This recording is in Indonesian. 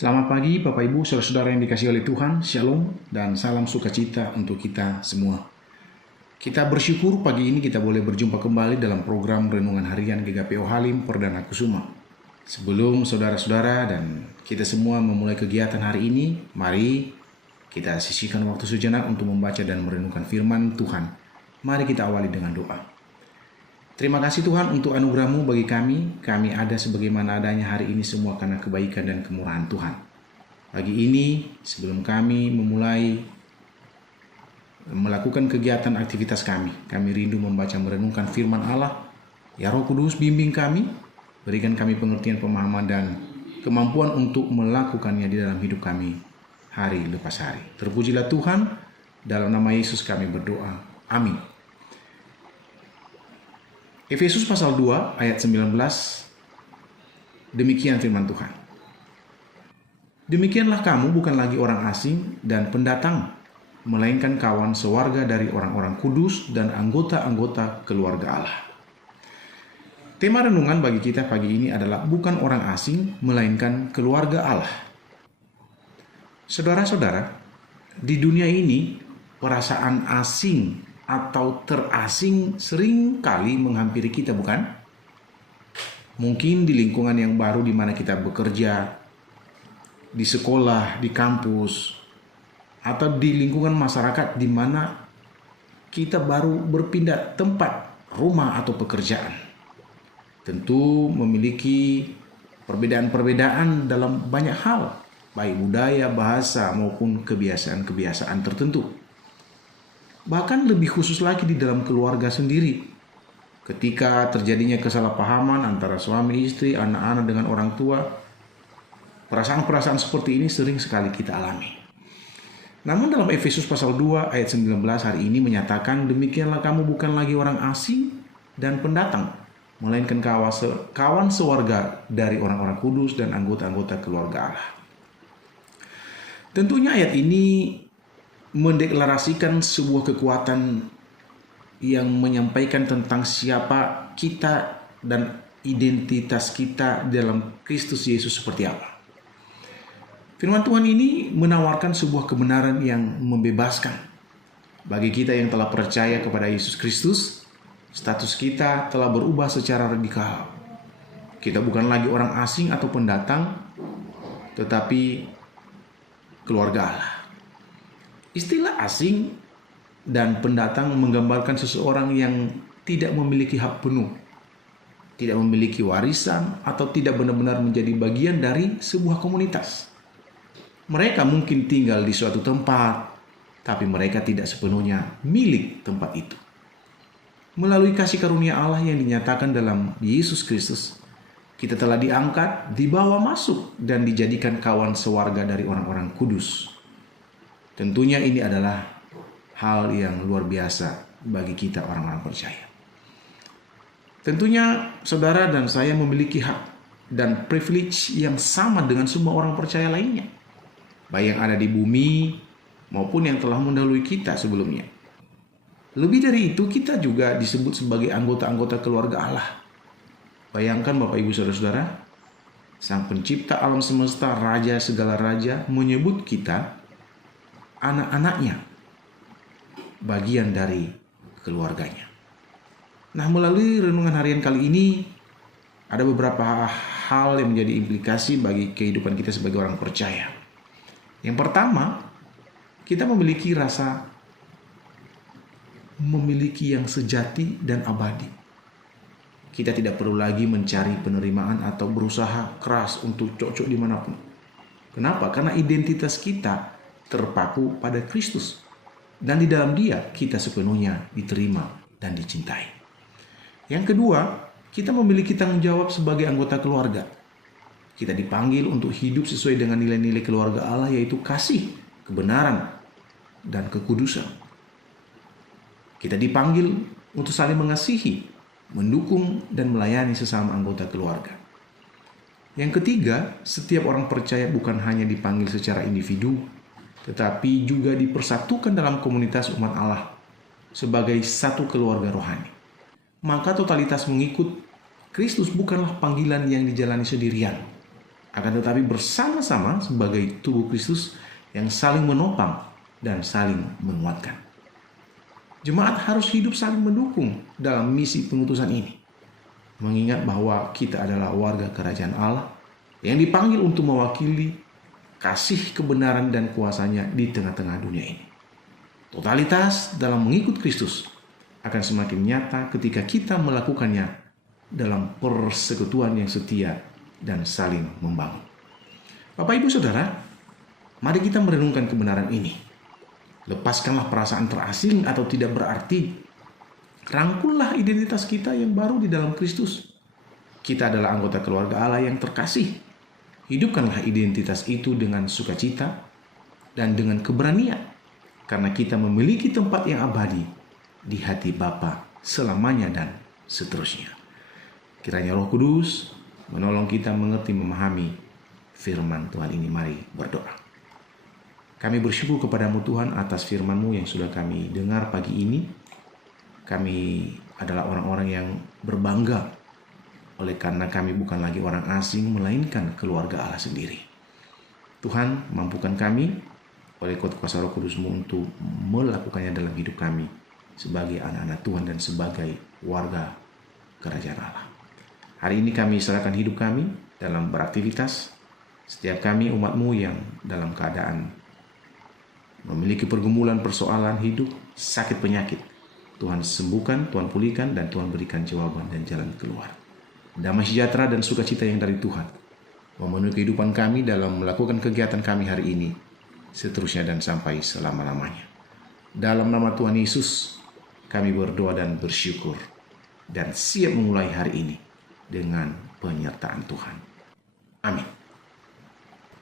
Selamat pagi Bapak Ibu, saudara-saudara yang dikasihi oleh Tuhan, Shalom dan salam sukacita untuk kita semua. Kita bersyukur pagi ini kita boleh berjumpa kembali dalam program Renungan Harian GKPO Halim Perdana Kusuma. Sebelum saudara-saudara dan kita semua memulai kegiatan hari ini, mari kita sisihkan waktu sejenak untuk membaca dan merenungkan firman Tuhan. Mari kita awali dengan doa. Terima kasih Tuhan untuk anugerah-Mu bagi kami. Kami ada sebagaimana adanya hari ini semua karena kebaikan dan kemurahan Tuhan. Pagi ini sebelum kami memulai melakukan kegiatan aktivitas kami rindu membaca merenungkan firman Allah. Ya Roh Kudus bimbing kami, berikan kami pengertian, pemahaman dan kemampuan untuk melakukannya di dalam hidup kami hari lepas hari. Terpujilah Tuhan, dalam nama Yesus kami berdoa. Amin. Efesus pasal 2 ayat 19, demikian firman Tuhan. Demikianlah kamu bukan lagi orang asing dan pendatang, melainkan kawan sewarga dari orang-orang kudus dan anggota-anggota keluarga Allah. Tema renungan bagi kita pagi ini adalah bukan orang asing, melainkan keluarga Allah. Saudara-saudara, di dunia ini perasaan asing atau terasing sering kali menghampiri kita, bukan? Mungkin di lingkungan yang baru di mana kita bekerja, di sekolah, di kampus, atau di lingkungan masyarakat di mana kita baru berpindah tempat, rumah atau pekerjaan. Tentu memiliki perbedaan-perbedaan dalam banyak hal, baik budaya, bahasa, maupun kebiasaan-kebiasaan tertentu. Bahkan lebih khusus lagi di dalam keluarga sendiri. Ketika terjadinya kesalahpahaman antara suami istri, anak-anak dengan orang tua, perasaan-perasaan seperti ini sering sekali kita alami. Namun dalam Efesus pasal 2 ayat 19 hari ini menyatakan, demikianlah kamu bukan lagi orang asing dan pendatang, melainkan kawan sewarga dari orang-orang kudus dan anggota-anggota keluarga Allah. Tentunya ayat ini mendeklarasikan sebuah kekuatan yang menyampaikan tentang siapa kita dan identitas kita dalam Kristus Yesus seperti apa. Firman Tuhan ini menawarkan sebuah kebenaran yang membebaskan. Bagi kita yang telah percaya kepada Yesus Kristus, status kita telah berubah secara radikal. Kita bukan lagi orang asing atau pendatang, tetapi keluarga Allah. Istilah asing dan pendatang menggambarkan seseorang yang tidak memiliki hak penuh, tidak memiliki warisan, atau tidak benar-benar menjadi bagian dari sebuah komunitas. Mereka mungkin tinggal di suatu tempat, tapi mereka tidak sepenuhnya milik tempat itu. Melalui kasih karunia Allah yang dinyatakan dalam Yesus Kristus, kita telah diangkat, dibawa masuk, dan dijadikan kawan sewarga dari orang-orang kudus. Tentunya ini adalah hal yang luar biasa bagi kita orang-orang percaya. Tentunya saudara dan saya memiliki hak dan privilege yang sama dengan semua orang percaya lainnya, baik yang ada di bumi maupun yang telah mendahului kita sebelumnya. Lebih dari itu, kita juga disebut sebagai anggota-anggota keluarga Allah. Bayangkan Bapak Ibu Saudara-saudara, Sang Pencipta alam semesta, Raja segala raja, menyebut kita anak-anaknya, bagian dari keluarganya. Nah, melalui renungan harian kali ini ada beberapa hal yang menjadi implikasi bagi kehidupan kita sebagai orang percaya. Yang pertama, kita memiliki rasa memiliki yang sejati dan abadi. Kita tidak perlu lagi mencari penerimaan atau berusaha keras untuk cocok dimanapun. Kenapa? Karena identitas kita terpaku pada Kristus, dan di dalam Dia kita sepenuhnya diterima dan dicintai. Yang kedua, kita memiliki tanggung jawab sebagai anggota keluarga. Kita dipanggil untuk hidup sesuai dengan nilai-nilai keluarga Allah, yaitu kasih, kebenaran, dan kekudusan. Kita dipanggil untuk saling mengasihi, mendukung, dan melayani sesama anggota keluarga. Yang ketiga, setiap orang percaya bukan hanya dipanggil secara individu, tetapi juga dipersatukan dalam komunitas umat Allah sebagai satu keluarga rohani. Maka totalitas mengikut Kristus bukanlah panggilan yang dijalani sendirian, akan tetapi bersama-sama sebagai tubuh Kristus yang saling menopang dan saling menguatkan. Jemaat harus hidup saling mendukung dalam misi pengutusan ini, mengingat bahwa kita adalah warga kerajaan Allah yang dipanggil untuk mewakili kasih kebenaran dan kuasanya di tengah-tengah dunia ini. Totalitas dalam mengikut Kristus akan semakin nyata ketika kita melakukannya dalam persekutuan yang setia dan saling membangun. Bapak, Ibu, Saudara, mari kita merenungkan kebenaran ini. Lepaskanlah perasaan terasing atau tidak berarti. Rangkullah identitas kita yang baru di dalam Kristus. Kita adalah anggota keluarga Allah yang terkasih. Hidupkanlah identitas itu dengan sukacita dan dengan keberanian, karena kita memiliki tempat yang abadi di hati Bapa selamanya dan seterusnya. Kiranya Roh Kudus menolong kita mengerti, memahami firman Tuhan ini. Mari berdoa. Kami bersyukur kepadamu Tuhan atas firman-Mu yang sudah kami dengar pagi ini. Kami adalah orang-orang yang berbangga oleh karena kami bukan lagi orang asing, melainkan keluarga Allah sendiri. Tuhan, mampukan kami oleh kuasa Roh Kudus-Mu untuk melakukannya dalam hidup kami sebagai anak-anak Tuhan dan sebagai warga kerajaan Allah. Hari ini kami serahkan hidup kami dalam beraktivitas. Setiap kami umat-Mu yang dalam keadaan memiliki pergumulan persoalan hidup, sakit penyakit, Tuhan sembuhkan, Tuhan pulihkan, dan Tuhan berikan jawaban dan jalan keluar. Damai sejahtera dan sukacita yang dari Tuhan memenuhi kehidupan kami dalam melakukan kegiatan kami hari ini, seterusnya dan sampai selama-lamanya. Dalam nama Tuhan Yesus, kami berdoa dan bersyukur dan siap memulai hari ini dengan penyertaan Tuhan. Amin.